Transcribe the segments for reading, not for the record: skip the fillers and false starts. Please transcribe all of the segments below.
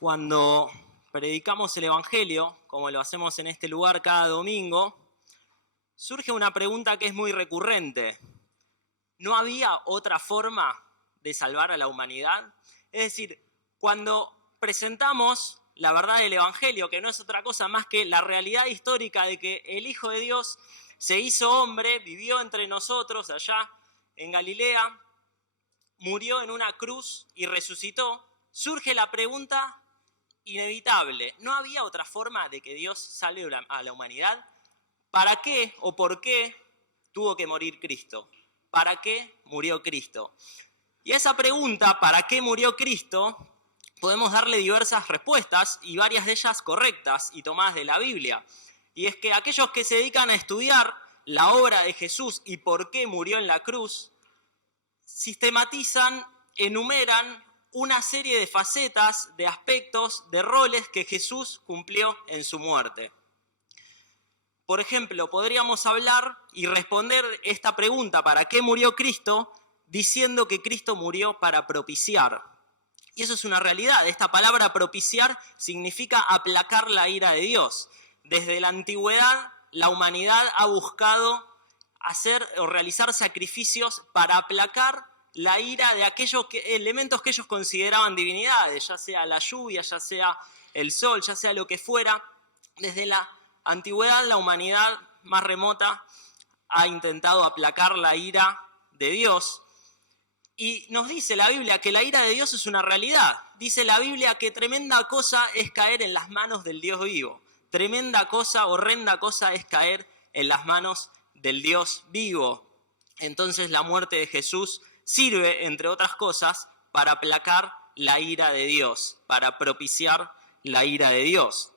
Cuando predicamos el Evangelio, como lo hacemos en este lugar cada domingo, surge una pregunta que es muy recurrente. ¿No había otra forma de salvar a la humanidad? Es decir, cuando presentamos la verdad del Evangelio, que no es otra cosa más que la realidad histórica de que el Hijo de Dios se hizo hombre, vivió entre nosotros allá en Galilea, murió en una cruz y resucitó, surge la pregunta inevitable. ¿No había otra forma de que Dios salve a la humanidad? ¿Para qué o por qué tuvo que morir Cristo? ¿Para qué murió Cristo? Y a esa pregunta, ¿para qué murió Cristo?, podemos darle diversas respuestas y varias de ellas correctas y tomadas de la Biblia. Y es que aquellos que se dedican a estudiar la obra de Jesús y por qué murió en la cruz, sistematizan, enumeran una serie de facetas, de aspectos, de roles que Jesús cumplió en su muerte. Por ejemplo, podríamos hablar y responder esta pregunta, ¿para qué murió Cristo?, diciendo que Cristo murió para propiciar. Y eso es una realidad. Esta palabra propiciar significa aplacar la ira de Dios. Desde la antigüedad, la humanidad ha buscado hacer o realizar sacrificios para aplacar la ira de aquellos elementos que ellos consideraban divinidades, ya sea la lluvia, ya sea el sol, ya sea lo que fuera. Desde la antigüedad, la humanidad más remota ha intentado aplacar la ira de Dios. Y nos dice la Biblia que la ira de Dios es una realidad. Dice la Biblia que tremenda cosa es caer en las manos del Dios vivo. Tremenda cosa, horrenda cosa es caer en las manos del Dios vivo. Entonces la muerte de Jesús sirve, entre otras cosas, para aplacar la ira de Dios, para propiciar la ira de Dios.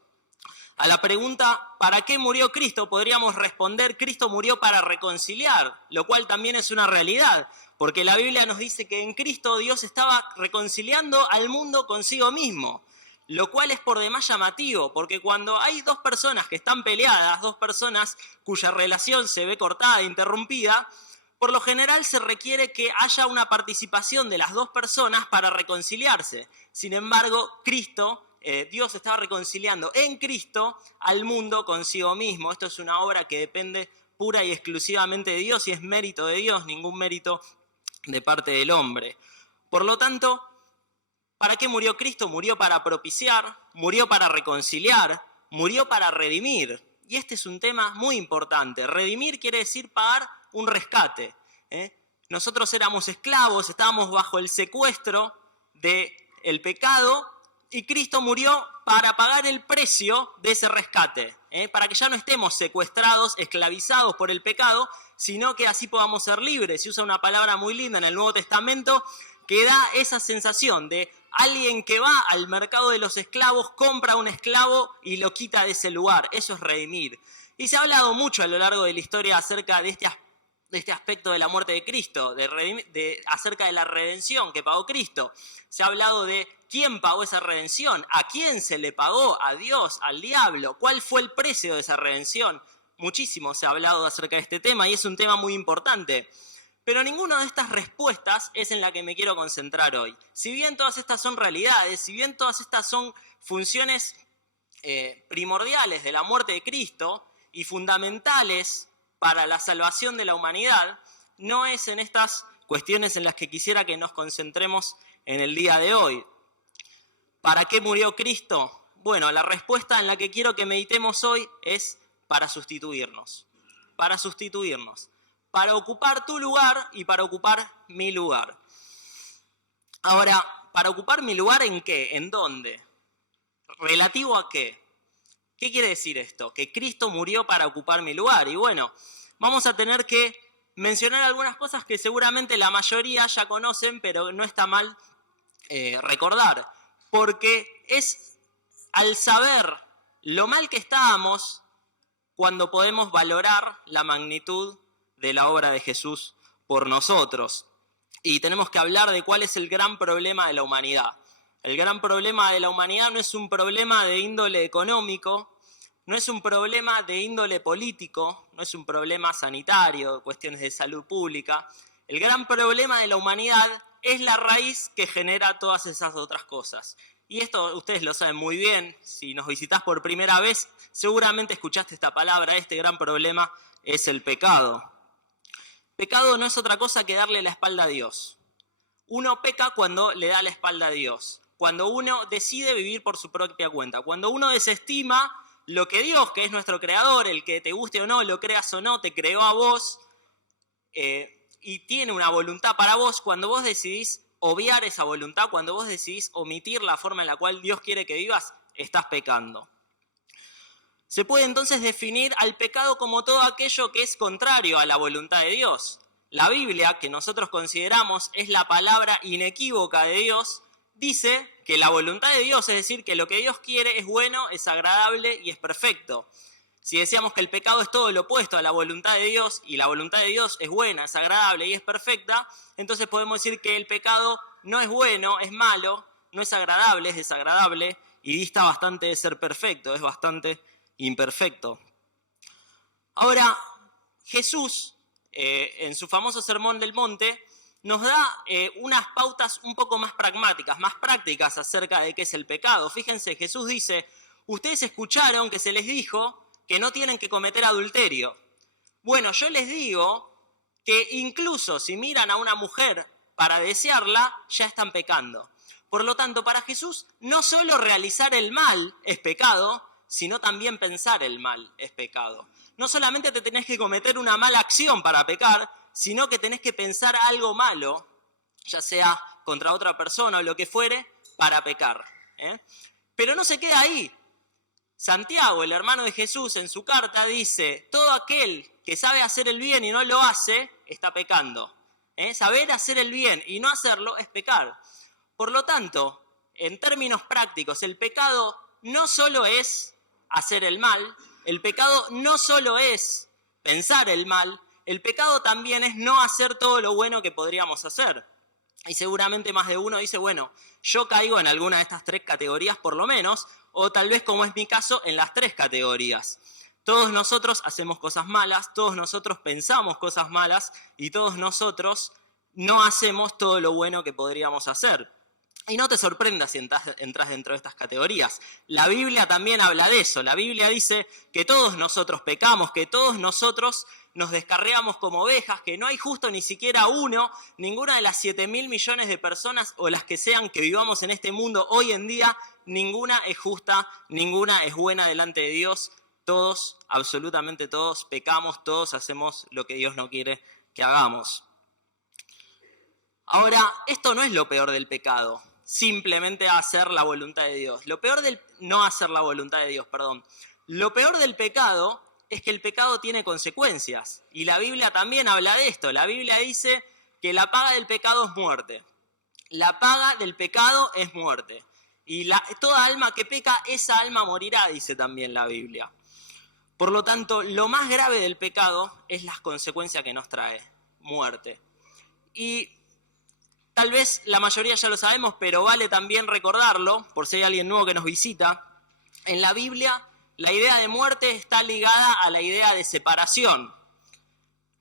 A la pregunta, ¿para qué murió Cristo?, podríamos responder, Cristo murió para reconciliar, lo cual también es una realidad, porque la Biblia nos dice que en Cristo Dios estaba reconciliando al mundo consigo mismo, lo cual es por demás llamativo, porque cuando hay dos personas que están peleadas, dos personas cuya relación se ve cortada e interrumpida, por lo general se requiere que haya una participación de las dos personas para reconciliarse. Sin embargo, Dios estaba reconciliando en Cristo al mundo consigo mismo. Esto es una obra que depende pura y exclusivamente de Dios y es mérito de Dios, ningún mérito de parte del hombre. Por lo tanto, ¿para qué murió Cristo? Murió para propiciar, murió para reconciliar, murió para redimir. Y este es un tema muy importante. Redimir quiere decir pagar un rescate. Nosotros éramos esclavos, estábamos bajo el secuestro del pecado y Cristo murió para pagar el precio de ese rescate, para que ya no estemos secuestrados, esclavizados por el pecado, sino que así podamos ser libres. Se usa una palabra muy linda en el Nuevo Testamento que da esa sensación de alguien que va al mercado de los esclavos, compra un esclavo y lo quita de ese lugar. Eso es redimir. Y se ha hablado mucho a lo largo de la historia acerca de este aspecto de la muerte de Cristo, acerca de la redención que pagó Cristo. Se ha hablado de quién pagó esa redención, a quién se le pagó, a Dios, al diablo, cuál fue el precio de esa redención. Muchísimo se ha hablado acerca de este tema y es un tema muy importante. Pero ninguna de estas respuestas es en la que me quiero concentrar hoy. Si bien todas estas son realidades, si bien todas estas son funciones primordiales de la muerte de Cristo y fundamentales para la salvación de la humanidad, no es en estas cuestiones en las que quisiera que nos concentremos en el día de hoy. ¿Para qué murió Cristo? Bueno, la respuesta en la que quiero que meditemos hoy es para sustituirnos. Para sustituirnos. Para ocupar tu lugar y para ocupar mi lugar. Ahora, ¿Para ocupar mi lugar en qué? ¿En dónde? ¿Relativo a qué? ¿Qué quiere decir esto? Que Cristo murió para ocupar mi lugar. Y bueno, vamos a tener que mencionar algunas cosas que seguramente la mayoría ya conocen, pero no está mal recordar. Porque es al saber lo mal que estábamos cuando podemos valorar la magnitud de la obra de Jesús por nosotros. Y tenemos que hablar de cuál es el gran problema de la humanidad. El gran problema de la humanidad no es un problema de índole económico, no es un problema de índole político, no es un problema sanitario, cuestiones de salud pública. El gran problema de la humanidad es la raíz que genera todas esas otras cosas. Y esto ustedes lo saben muy bien, si nos visitás por primera vez, seguramente escuchaste esta palabra, este gran problema es el pecado. Pecado no es otra cosa que darle la espalda a Dios. Uno peca cuando le da la espalda a Dios, cuando uno decide vivir por su propia cuenta, cuando uno desestima lo que Dios, que es nuestro creador, el que te guste o no, lo creas o no, te creó a vos y tiene una voluntad para vos, cuando vos decidís obviar esa voluntad, cuando vos decidís omitir la forma en la cual Dios quiere que vivas, estás pecando. Se puede entonces definir al pecado como todo aquello que es contrario a la voluntad de Dios. La Biblia, que nosotros consideramos es la palabra inequívoca de Dios, dice que la voluntad de Dios, es decir, que lo que Dios quiere es bueno, es agradable y es perfecto. Si decíamos que el pecado es todo lo opuesto a la voluntad de Dios y la voluntad de Dios es buena, es agradable y es perfecta, entonces podemos decir que el pecado no es bueno, es malo, no es agradable, es desagradable y dista bastante de ser perfecto, es bastante imperfecto. Ahora, Jesús, en su famoso Sermón del Monte, nos da unas pautas un poco más pragmáticas, más prácticas acerca de qué es el pecado. Fíjense, Jesús dice, ustedes escucharon que se les dijo que no tienen que cometer adulterio. Bueno, yo les digo que incluso si miran a una mujer para desearla, ya están pecando. Por lo tanto, para Jesús, no solo realizar el mal es pecado, sino también pensar el mal es pecado. No solamente te tenés que cometer una mala acción para pecar, sino que tenés que pensar algo malo, ya sea contra otra persona o lo que fuere, para pecar. Pero no se queda ahí. Santiago, el hermano de Jesús, en su carta dice, todo aquel que sabe hacer el bien y no lo hace, está pecando. Saber hacer el bien y no hacerlo es pecar. Por lo tanto, en términos prácticos, el pecado no solo es hacer el mal, el pecado no solo es pensar el mal, el pecado también es no hacer todo lo bueno que podríamos hacer. Y seguramente más de uno dice, bueno, yo caigo en alguna de estas tres categorías por lo menos, o tal vez como es mi caso, en las tres categorías. Todos nosotros hacemos cosas malas, todos nosotros pensamos cosas malas y todos nosotros no hacemos todo lo bueno que podríamos hacer. Y no te sorprendas si entras dentro de estas categorías. La Biblia también habla de eso. La Biblia dice que todos nosotros pecamos, que todos nosotros nos descarriamos como ovejas, que no hay justo ni siquiera uno, ninguna de las 7.000 millones de personas o las que sean que vivamos en este mundo hoy en día, ninguna es justa, ninguna es buena delante de Dios. Todos, absolutamente todos, pecamos, todos hacemos lo que Dios no quiere que hagamos. Ahora, esto no es lo peor del pecado, simplemente hacer la voluntad de Dios. No hacer la voluntad de Dios, perdón. Lo peor del pecado es que el pecado tiene consecuencias. Y la Biblia también habla de esto. La Biblia dice que la paga del pecado es muerte. La paga del pecado es muerte. Y toda alma que peca, esa alma morirá, dice también la Biblia. Por lo tanto, lo más grave del pecado es las consecuencias que nos trae, muerte. Y tal vez la mayoría ya lo sabemos, pero vale también recordarlo, por si hay alguien nuevo que nos visita. En la Biblia, la idea de muerte está ligada a la idea de separación.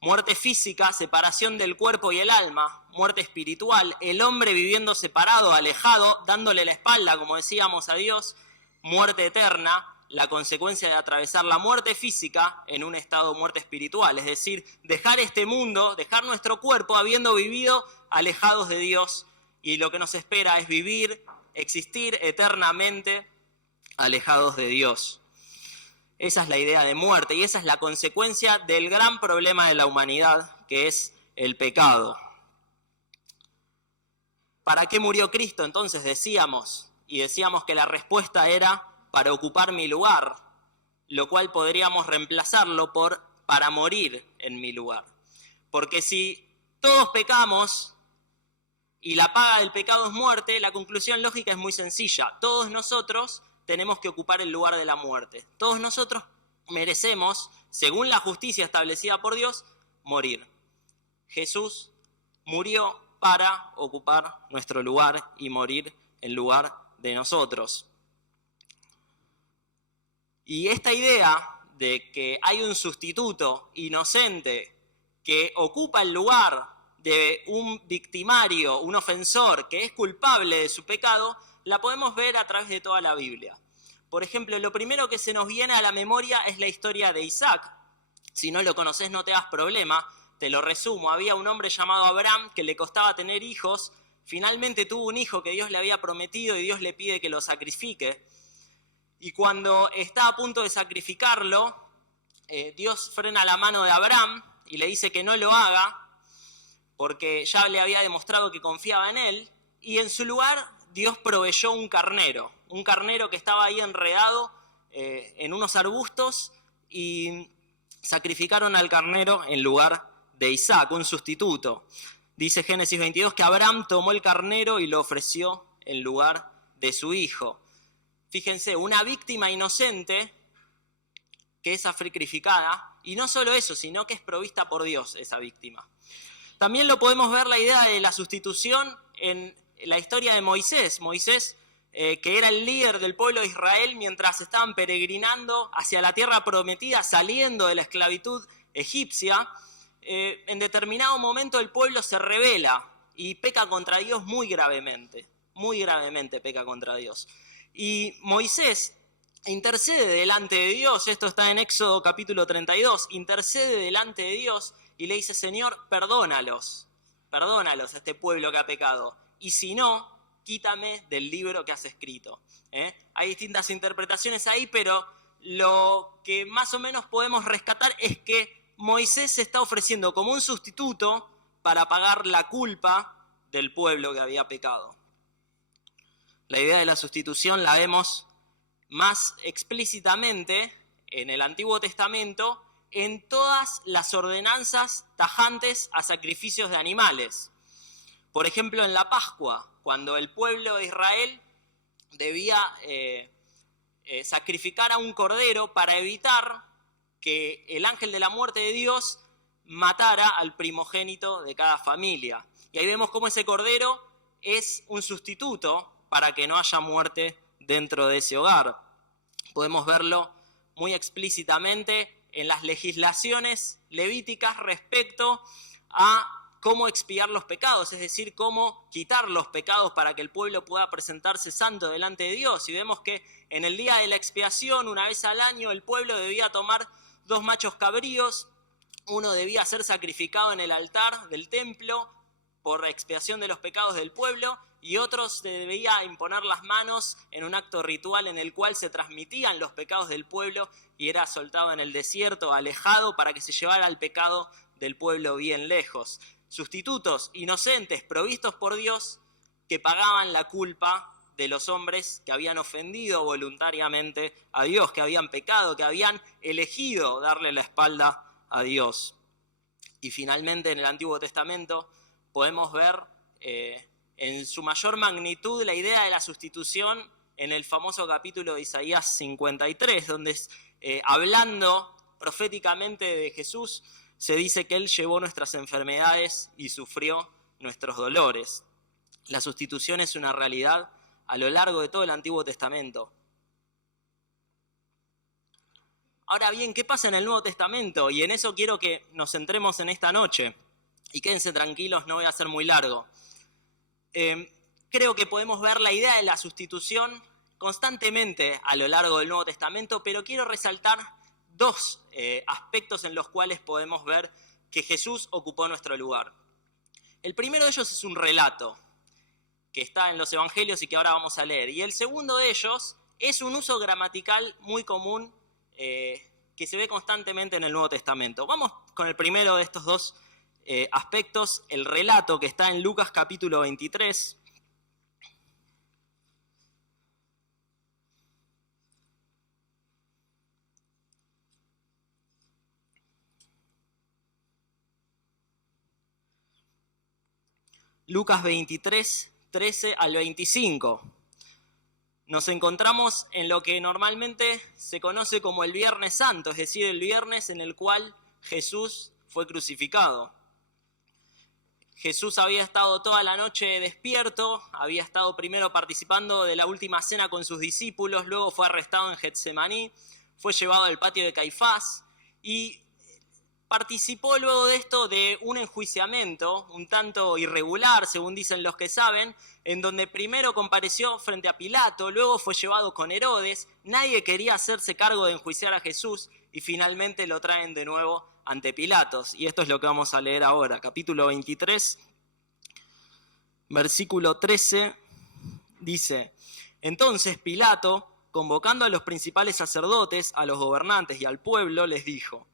Muerte física, separación del cuerpo y el alma. Muerte espiritual, el hombre viviendo separado, alejado, dándole la espalda, como decíamos, a Dios. Muerte eterna, la consecuencia de atravesar la muerte física en un estado de muerte espiritual. Es decir, dejar este mundo, dejar nuestro cuerpo habiendo vivido alejados de Dios. Y lo que nos espera es vivir, existir eternamente alejados de Dios. Esa es la idea de muerte y esa es la consecuencia del gran problema de la humanidad, que es el pecado. ¿Para qué murió Cristo? Entonces decíamos que la respuesta era para ocupar mi lugar, lo cual podríamos reemplazarlo por para morir en mi lugar. Porque si todos pecamos y la paga del pecado es muerte, la conclusión lógica es muy sencilla. Todos nosotros tenemos que ocupar el lugar de la muerte. Todos nosotros merecemos, según la justicia establecida por Dios, morir. Jesús murió para ocupar nuestro lugar y morir en lugar de nosotros. Y esta idea de que hay un sustituto inocente que ocupa el lugar de un victimario, un ofensor que es culpable de su pecado, la podemos ver a través de toda la Biblia. Por ejemplo, lo primero que se nos viene a la memoria es la historia de Isaac. Si no lo conoces, no te das problema, te lo resumo. Había un hombre llamado Abraham que le costaba tener hijos, finalmente tuvo un hijo que Dios le había prometido y Dios le pide que lo sacrifique. Y cuando está a punto de sacrificarlo, Dios frena la mano de Abraham y le dice que no lo haga, porque ya le había demostrado que confiaba en él, y en su lugar Dios proveyó un carnero que estaba ahí enredado en unos arbustos, y sacrificaron al carnero en lugar de Isaac, un sustituto. Dice Génesis 22 que Abraham tomó el carnero y lo ofreció en lugar de su hijo. Fíjense, una víctima inocente que es sacrificada, y no solo eso, sino que es provista por Dios esa víctima. También lo podemos ver la idea de la sustitución en la historia de Moisés. Moisés, que era el líder del pueblo de Israel mientras estaban peregrinando hacia la tierra prometida, saliendo de la esclavitud egipcia, en determinado momento el pueblo se rebela y peca contra Dios muy gravemente peca contra Dios. Y Moisés intercede delante de Dios, esto está en Éxodo capítulo 32, intercede delante de Dios y le dice: Señor, perdónalos a este pueblo que ha pecado, y si no, quítame del libro que has escrito. Hay distintas interpretaciones ahí, pero lo que más o menos podemos rescatar es que Moisés se está ofreciendo como un sustituto para pagar la culpa del pueblo que había pecado. La idea de la sustitución la vemos más explícitamente en el Antiguo Testamento, en todas las ordenanzas tajantes a sacrificios de animales. Por ejemplo, en la Pascua, cuando el pueblo de Israel debía sacrificar a un cordero para evitar que el ángel de la muerte de Dios matara al primogénito de cada familia. Y ahí vemos cómo ese cordero es un sustituto para que no haya muerte dentro de ese hogar. Podemos verlo muy explícitamente en las legislaciones levíticas respecto a cómo expiar los pecados, es decir, cómo quitar los pecados para que el pueblo pueda presentarse santo delante de Dios. Y vemos que en el día de la expiación, una vez al año, el pueblo debía tomar 2 machos cabríos, uno debía ser sacrificado en el altar del templo por expiación de los pecados del pueblo, y otros se debía imponer las manos en un acto ritual en el cual se transmitían los pecados del pueblo y era soltado en el desierto, alejado, para que se llevara el pecado del pueblo bien lejos. Sustitutos inocentes, provistos por Dios, que pagaban la culpa de los hombres que habían ofendido voluntariamente a Dios, que habían pecado, que habían elegido darle la espalda a Dios. Y finalmente en el Antiguo Testamento podemos ver en su mayor magnitud la idea de la sustitución en el famoso capítulo de Isaías 53, donde hablando proféticamente de Jesús, se dice que Él llevó nuestras enfermedades y sufrió nuestros dolores. La sustitución es una realidad a lo largo de todo el Antiguo Testamento. Ahora bien, ¿qué pasa en el Nuevo Testamento? Y en eso quiero que nos centremos en esta noche. Y quédense tranquilos, no voy a ser muy largo. Creo que podemos ver la idea de la sustitución constantemente a lo largo del Nuevo Testamento, pero quiero resaltar 2 aspectos en los cuales podemos ver que Jesús ocupó nuestro lugar. El primero de ellos es un relato que está en los Evangelios y que ahora vamos a leer. Y el segundo de ellos es un uso gramatical muy común que se ve constantemente en el Nuevo Testamento. Vamos con el primero de estos 2 aspectos, el relato que está en Lucas capítulo 23. Lucas 23, 13 al 25. Nos encontramos en lo que normalmente se conoce como el Viernes Santo, es decir, el viernes en el cual Jesús fue crucificado. Jesús había estado toda la noche despierto, había estado primero participando de la última cena con sus discípulos, luego fue arrestado en Getsemaní, fue llevado al patio de Caifás y participó luego de esto de un enjuiciamiento un tanto irregular, según dicen los que saben, en donde primero compareció frente a Pilato, luego fue llevado con Herodes, nadie quería hacerse cargo de enjuiciar a Jesús y finalmente lo traen de nuevo ante Pilatos. Y esto es lo que vamos a leer ahora, capítulo 23, versículo 13, dice: Entonces Pilato, convocando a los principales sacerdotes, a los gobernantes y al pueblo, les dijo: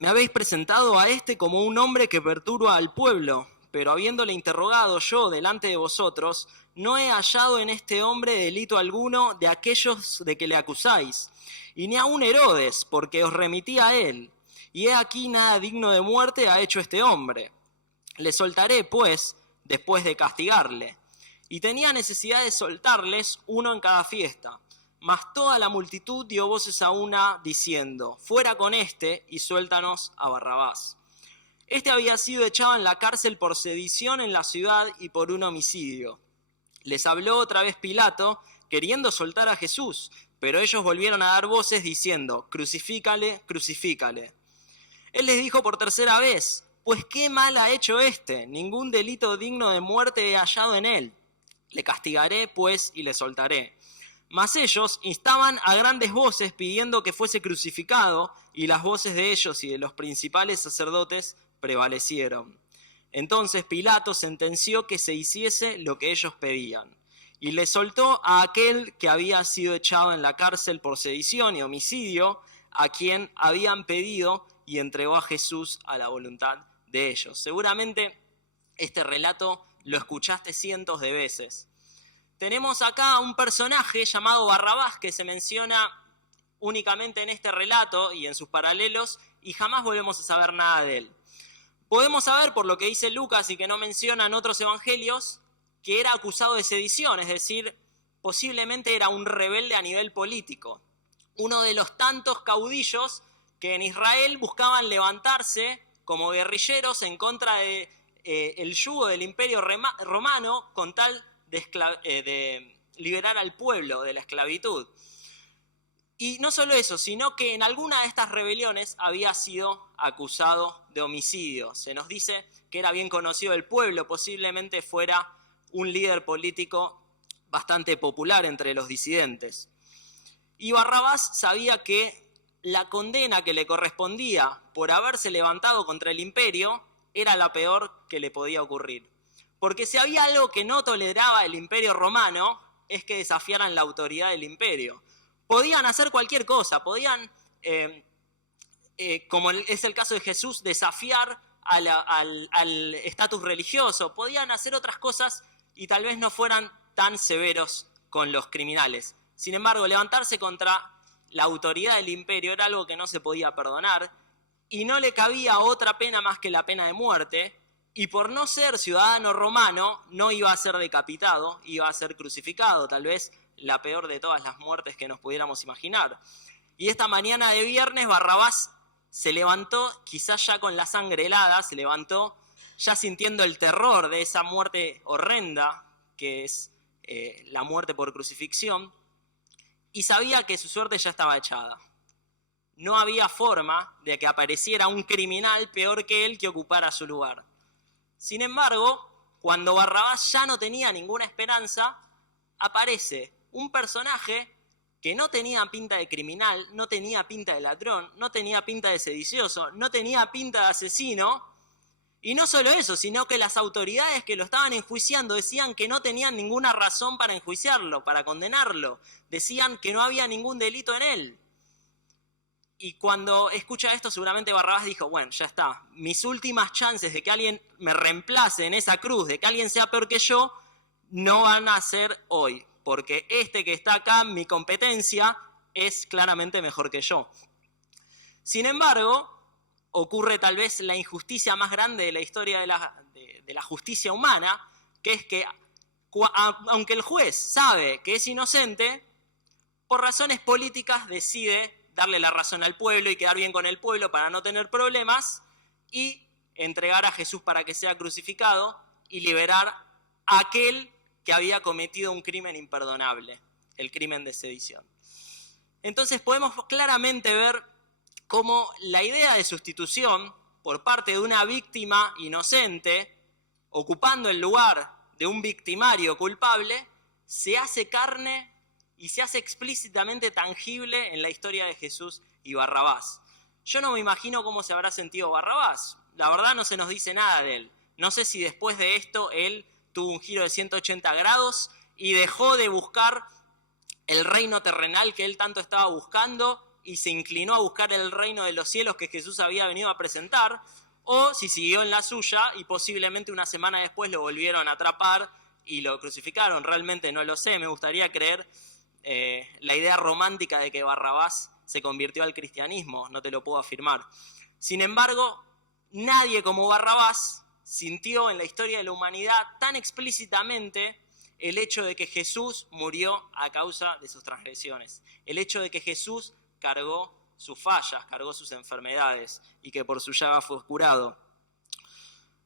Me habéis presentado a este como un hombre que perturba al pueblo, pero habiéndole interrogado yo delante de vosotros, no he hallado en este hombre delito alguno de aquellos de que le acusáis, y ni aun Herodes, porque os remití a él, y he aquí nada digno de muerte ha hecho este hombre. Le soltaré, pues, después de castigarle. Y tenía necesidad de soltarles uno en cada fiesta. Mas toda la multitud dio voces a una, diciendo: Fuera con este y suéltanos a Barrabás. Este había sido echado en la cárcel por sedición en la ciudad y por un homicidio. Les habló otra vez Pilato, queriendo soltar a Jesús, pero ellos volvieron a dar voces diciendo: Crucifícale, crucifícale. Él les dijo por tercera vez: Pues qué mal ha hecho este, ningún delito digno de muerte he hallado en él. Le castigaré, pues, y le soltaré. Mas ellos instaban a grandes voces pidiendo que fuese crucificado, y las voces de ellos y de los principales sacerdotes prevalecieron. Entonces Pilato sentenció que se hiciese lo que ellos pedían, y le soltó a aquel que había sido echado en la cárcel por sedición y homicidio, a quien habían pedido, y entregó a Jesús a la voluntad de ellos. Seguramente este relato lo escuchaste cientos de veces. Tenemos acá un personaje llamado Barrabás que se menciona únicamente en este relato y en sus paralelos, y jamás volvemos a saber nada de él. Podemos saber, por lo que dice Lucas y que no mencionan otros evangelios, que era acusado de sedición, es decir, posiblemente era un rebelde a nivel político. Uno de los tantos caudillos que en Israel buscaban levantarse como guerrilleros en contra de el yugo del Imperio Romano con tal de liberar al pueblo de la esclavitud. Y no solo eso, sino que en alguna de estas rebeliones había sido acusado de homicidio. Se nos dice que era bien conocido del pueblo, posiblemente fuera un líder político bastante popular entre los disidentes. Y Barrabás sabía que la condena que le correspondía por haberse levantado contra el imperio era la peor que le podía ocurrir. Porque si había algo que no toleraba el Imperio Romano, es que desafiaran la autoridad del imperio. Podían hacer cualquier cosa, podían, como es el caso de Jesús, desafiar al estatus religioso, podían hacer otras cosas y tal vez no fueran tan severos con los criminales. Sin embargo, levantarse contra la autoridad del imperio era algo que no se podía perdonar y no le cabía otra pena más que la pena de muerte. Y por no ser ciudadano romano, no iba a ser decapitado, iba a ser crucificado, tal vez la peor de todas las muertes que nos pudiéramos imaginar. Y esta mañana de viernes, Barrabás se levantó, quizás ya con la sangre helada, se levantó ya sintiendo el terror de esa muerte horrenda, que es la muerte por crucifixión, y sabía que su suerte ya estaba echada. No había forma de que apareciera un criminal peor que él que ocupara su lugar. Sin embargo, cuando Barrabás ya no tenía ninguna esperanza, aparece un personaje que no tenía pinta de criminal, no tenía pinta de ladrón, no tenía pinta de sedicioso, no tenía pinta de asesino. Y no solo eso, sino que las autoridades que lo estaban enjuiciando decían que no tenían ninguna razón para enjuiciarlo, para condenarlo. Decían que no había ningún delito en él. Y cuando escucha esto, seguramente Barrabás dijo: bueno, ya está, mis últimas chances de que alguien me reemplace en esa cruz, de que alguien sea peor que yo, no van a ser hoy, porque este que está acá, mi competencia, es claramente mejor que yo. Sin embargo, ocurre tal vez la injusticia más grande de la historia de de la justicia humana, que es que aunque el juez sabe que es inocente, por razones políticas decide darle la razón al pueblo y quedar bien con el pueblo para no tener problemas y entregar a Jesús para que sea crucificado y liberar a aquel que había cometido un crimen imperdonable, el crimen de sedición. Entonces podemos claramente ver cómo la idea de sustitución por parte de una víctima inocente, ocupando el lugar de un victimario culpable, se hace carne y se hace explícitamente tangible en la historia de Jesús y Barrabás. Yo no me imagino cómo se habrá sentido Barrabás. La verdad no se nos dice nada de él. No sé si después de esto él tuvo un giro de 180 grados y dejó de buscar el reino terrenal que él tanto estaba buscando y se inclinó a buscar el reino de los cielos que Jesús había venido a presentar, o si siguió en la suya y posiblemente una semana después lo volvieron a atrapar y lo crucificaron. Realmente no lo sé, me gustaría creer la idea romántica de que Barrabás se convirtió al cristianismo, no te lo puedo afirmar. Sin embargo, nadie como Barrabás sintió en la historia de la humanidad tan explícitamente el hecho de que Jesús murió a causa de sus transgresiones, el hecho de que Jesús cargó sus fallas, cargó sus enfermedades y que por su llaga fue curado.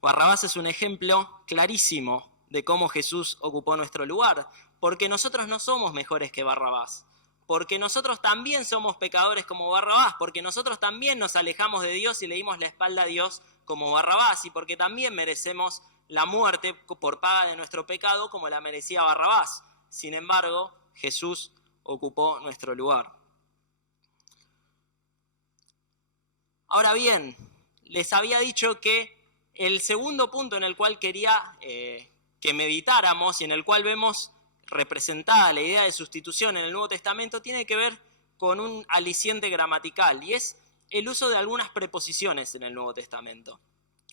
Barrabás es un ejemplo clarísimo de cómo Jesús ocupó nuestro lugar, porque nosotros no somos mejores que Barrabás, porque nosotros también somos pecadores como Barrabás, porque nosotros también nos alejamos de Dios y le dimos la espalda a Dios como Barrabás, y porque también merecemos la muerte por paga de nuestro pecado como la merecía Barrabás. Sin embargo, Jesús ocupó nuestro lugar. Ahora bien, les había dicho que el segundo punto en el cual quería que meditáramos y en el cual vemos representada la idea de sustitución en el Nuevo Testamento tiene que ver con un aliciente gramatical y es el uso de algunas preposiciones en el Nuevo Testamento.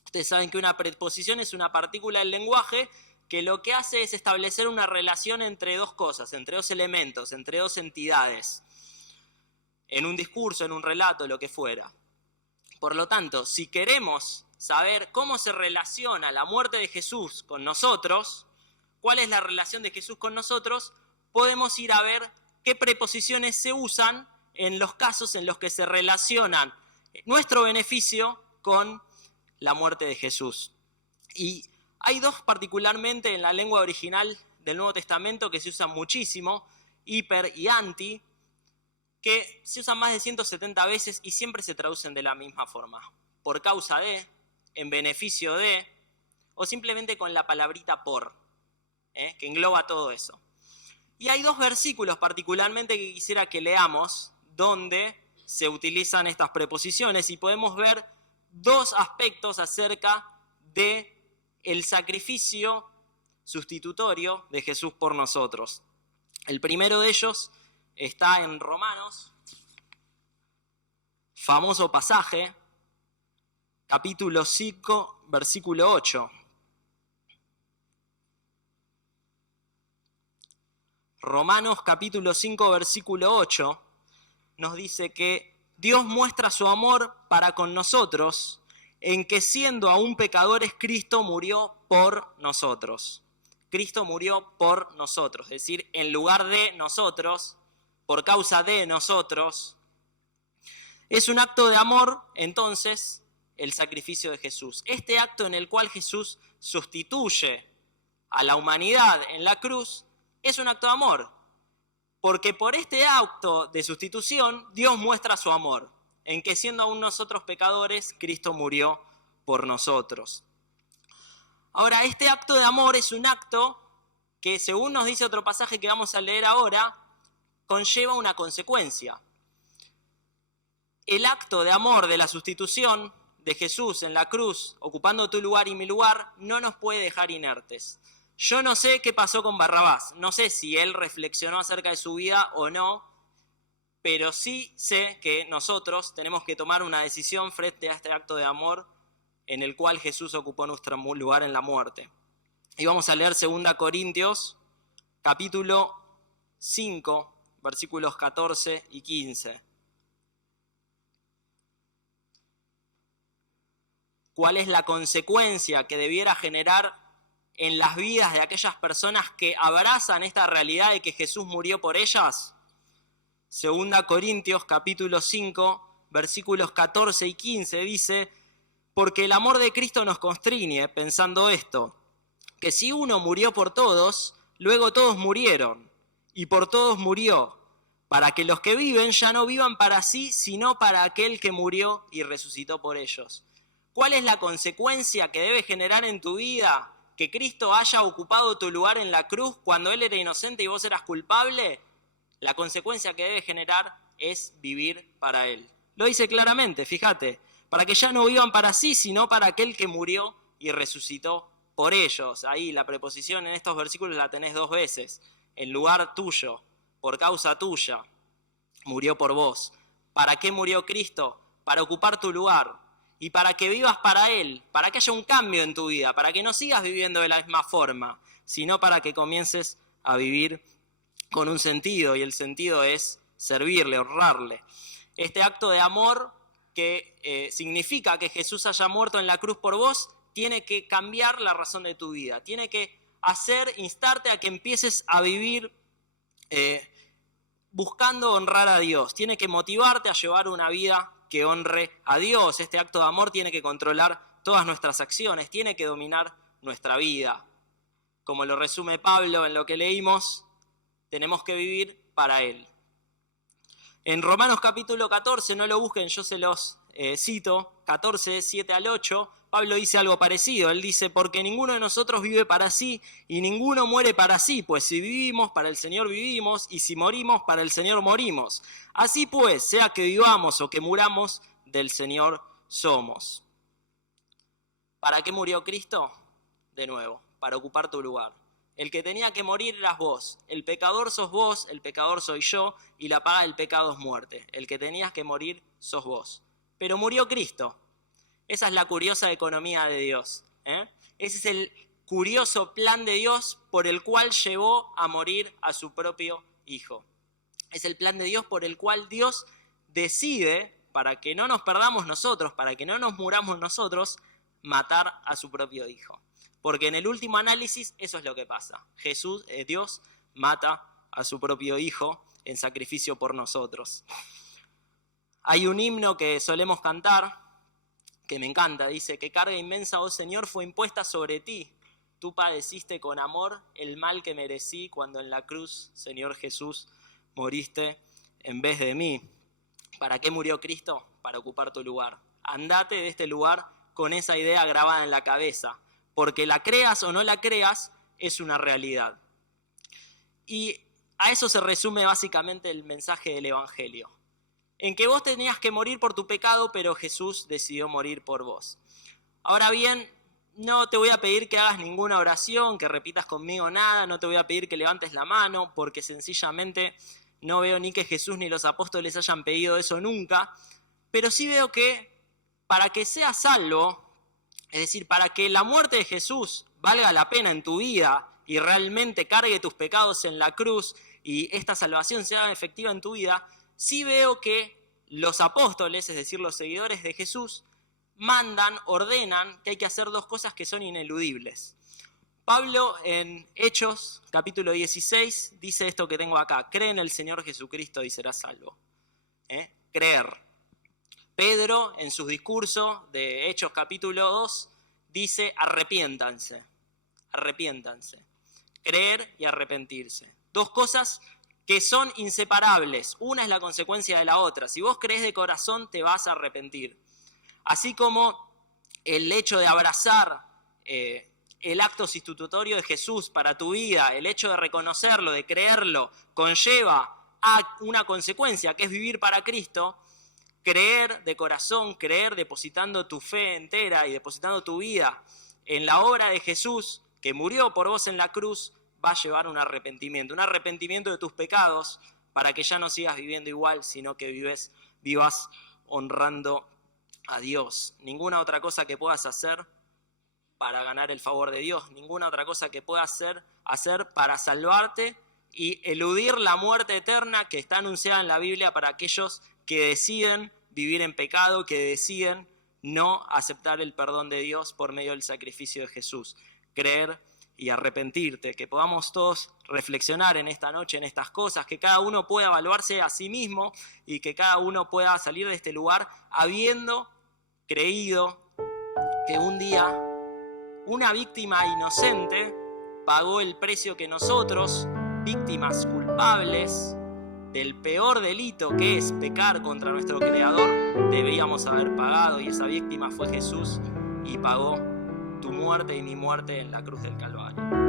Ustedes saben que una preposición es una partícula del lenguaje que lo que hace es establecer una relación entre dos cosas, entre dos elementos, entre dos entidades, en un discurso, en un relato, lo que fuera. Por lo tanto, si queremos saber cómo se relaciona la muerte de Jesús con nosotros, cuál es la relación de Jesús con nosotros, podemos ir a ver qué preposiciones se usan en los casos en los que se relacionan nuestro beneficio con la muerte de Jesús. Y hay dos particularmente en la lengua original del Nuevo Testamento que se usan muchísimo, hiper y anti, que se usan más de 170 veces y siempre se traducen de la misma forma. Por causa de, en beneficio de, o simplemente con la palabrita por, que engloba todo eso. Y hay dos versículos particularmente que quisiera que leamos donde se utilizan estas preposiciones y podemos ver dos aspectos acerca de el sacrificio sustitutorio de Jesús por nosotros. El primero de ellos está en Romanos, famoso pasaje, capítulo 5, versículo 8. Romanos capítulo 5, versículo 8 nos dice que Dios muestra su amor para con nosotros en que siendo aún pecadores Cristo murió por nosotros. Cristo murió por nosotros, es decir, en lugar de nosotros, por causa de nosotros. Es un acto de amor, entonces, el sacrificio de Jesús. Este acto en el cual Jesús sustituye a la humanidad en la cruz es un acto de amor, porque por este acto de sustitución Dios muestra su amor, en que siendo aún nosotros pecadores, Cristo murió por nosotros. Ahora, este acto de amor es un acto que, según nos dice otro pasaje que vamos a leer ahora, conlleva una consecuencia. El acto de amor de la sustitución de Jesús en la cruz, ocupando tu lugar y mi lugar, no nos puede dejar inertes. Yo no sé qué pasó con Barrabás, no sé si él reflexionó acerca de su vida o no, pero sí sé que nosotros tenemos que tomar una decisión frente a este acto de amor en el cual Jesús ocupó nuestro lugar en la muerte. Y vamos a leer 2 Corintios, capítulo 5, versículos 14 y 15. cuál es la consecuencia que debiera generar en las vidas de aquellas personas que abrazan esta realidad de que Jesús murió por ellas? 2 Corintios capítulo 5, versículos 14 y 15 dice: porque el amor de Cristo nos constriñe, pensando esto, que si uno murió por todos, luego todos murieron, y por todos murió, para que los que viven ya no vivan para sí, sino para aquel que murió y resucitó por ellos. ¿Cuál es la consecuencia que debe generar en tu vida que Cristo haya ocupado tu lugar en la cruz cuando Él era inocente y vos eras culpable? La consecuencia que debe generar es vivir para Él. Lo dice claramente, fíjate, para que ya no vivan para sí, sino para aquel que murió y resucitó por ellos. Ahí la preposición en estos versículos la tenés 2 veces. En lugar tuyo, por causa tuya, murió por vos. ¿Para qué murió Cristo? Para ocupar tu lugar y para que vivas para Él, para que haya un cambio en tu vida, para que no sigas viviendo de la misma forma, sino para que comiences a vivir con un sentido, y el sentido es servirle, honrarle. Este acto de amor que significa que Jesús haya muerto en la cruz por vos, tiene que cambiar la razón de tu vida, tiene que instarte a que empieces a vivir buscando honrar a Dios, tiene que motivarte a llevar una vida que honre a Dios. Este acto de amor tiene que controlar todas nuestras acciones, tiene que dominar nuestra vida. Como lo resume Pablo en lo que leímos, tenemos que vivir para Él. En Romanos capítulo 14, no lo busquen, yo se los cito, 14, 7 al 8, Pablo dice algo parecido. Él dice: porque ninguno de nosotros vive para sí y ninguno muere para sí, pues si vivimos, para el Señor vivimos, y si morimos, para el Señor morimos. Así pues, sea que vivamos o que muramos, del Señor somos. ¿Para qué murió Cristo? De nuevo, para ocupar tu lugar. El que tenía que morir eras vos, el pecador sos vos, el pecador soy yo, y la paga del pecado es muerte. El que tenías que morir sos vos. Pero murió Cristo. Esa es la curiosa economía de Dios. Ese es el curioso plan de Dios por el cual llevó a morir a su propio Hijo. Es el plan de Dios por el cual Dios decide, para que no nos perdamos nosotros, para que no nos muramos nosotros, matar a su propio Hijo. Porque en el último análisis eso es lo que pasa. Dios mata a su propio Hijo en sacrificio por nosotros. Hay un himno que solemos cantar, que me encanta, dice: que carga inmensa, oh Señor, fue impuesta sobre ti. Tú padeciste con amor el mal que merecí cuando en la cruz, Señor Jesús, moriste en vez de mí. ¿Para qué murió Cristo? Para ocupar tu lugar. Andate de este lugar con esa idea grabada en la cabeza, porque la creas o no la creas, es una realidad. Y a eso se resume básicamente el mensaje del Evangelio. En que vos tenías que morir por tu pecado, pero Jesús decidió morir por vos. Ahora bien, no te voy a pedir que hagas ninguna oración, que repitas conmigo nada, no te voy a pedir que levantes la mano, porque sencillamente no veo ni que Jesús ni los apóstoles hayan pedido eso nunca, pero sí veo que para que seas salvo, es decir, para que la muerte de Jesús valga la pena en tu vida y realmente cargue tus pecados en la cruz y esta salvación sea efectiva en tu vida, sí veo que los apóstoles, es decir, los seguidores de Jesús, ordenan que hay que hacer 2 cosas que son ineludibles. Pablo en Hechos, capítulo 16, dice esto que tengo acá: cree en el Señor Jesucristo y serás salvo. Creer. Pedro, en su discurso de Hechos, capítulo 2, dice: arrepiéntanse. Arrepiéntanse. Creer y arrepentirse. 2 cosas que son inseparables. Una es la consecuencia de la otra. Si vos crees de corazón, te vas a arrepentir. Así como el hecho de abrazar el acto sustitutorio de Jesús para tu vida, el hecho de reconocerlo, de creerlo, conlleva a una consecuencia, que es vivir para Cristo. Creer de corazón, creer depositando tu fe entera y depositando tu vida en la obra de Jesús, que murió por vos en la cruz, va a llevar un arrepentimiento de tus pecados, para que ya no sigas viviendo igual, sino que vivas honrando a Dios. Ninguna otra cosa que puedas hacer para ganar el favor de Dios, ninguna otra cosa que puedas hacer para salvarte y eludir la muerte eterna que está anunciada en la Biblia para aquellos que deciden vivir en pecado, que deciden no aceptar el perdón de Dios por medio del sacrificio de Jesús. Creer y arrepentirte, que podamos todos reflexionar en esta noche en estas cosas, que cada uno pueda evaluarse a sí mismo y que cada uno pueda salir de este lugar habiendo creído que un día una víctima inocente pagó el precio que nosotros, víctimas culpables del peor delito que es pecar contra nuestro Creador, debíamos haber pagado, y esa víctima fue Jesús y pagó tu muerte y mi muerte en la cruz del Calvario.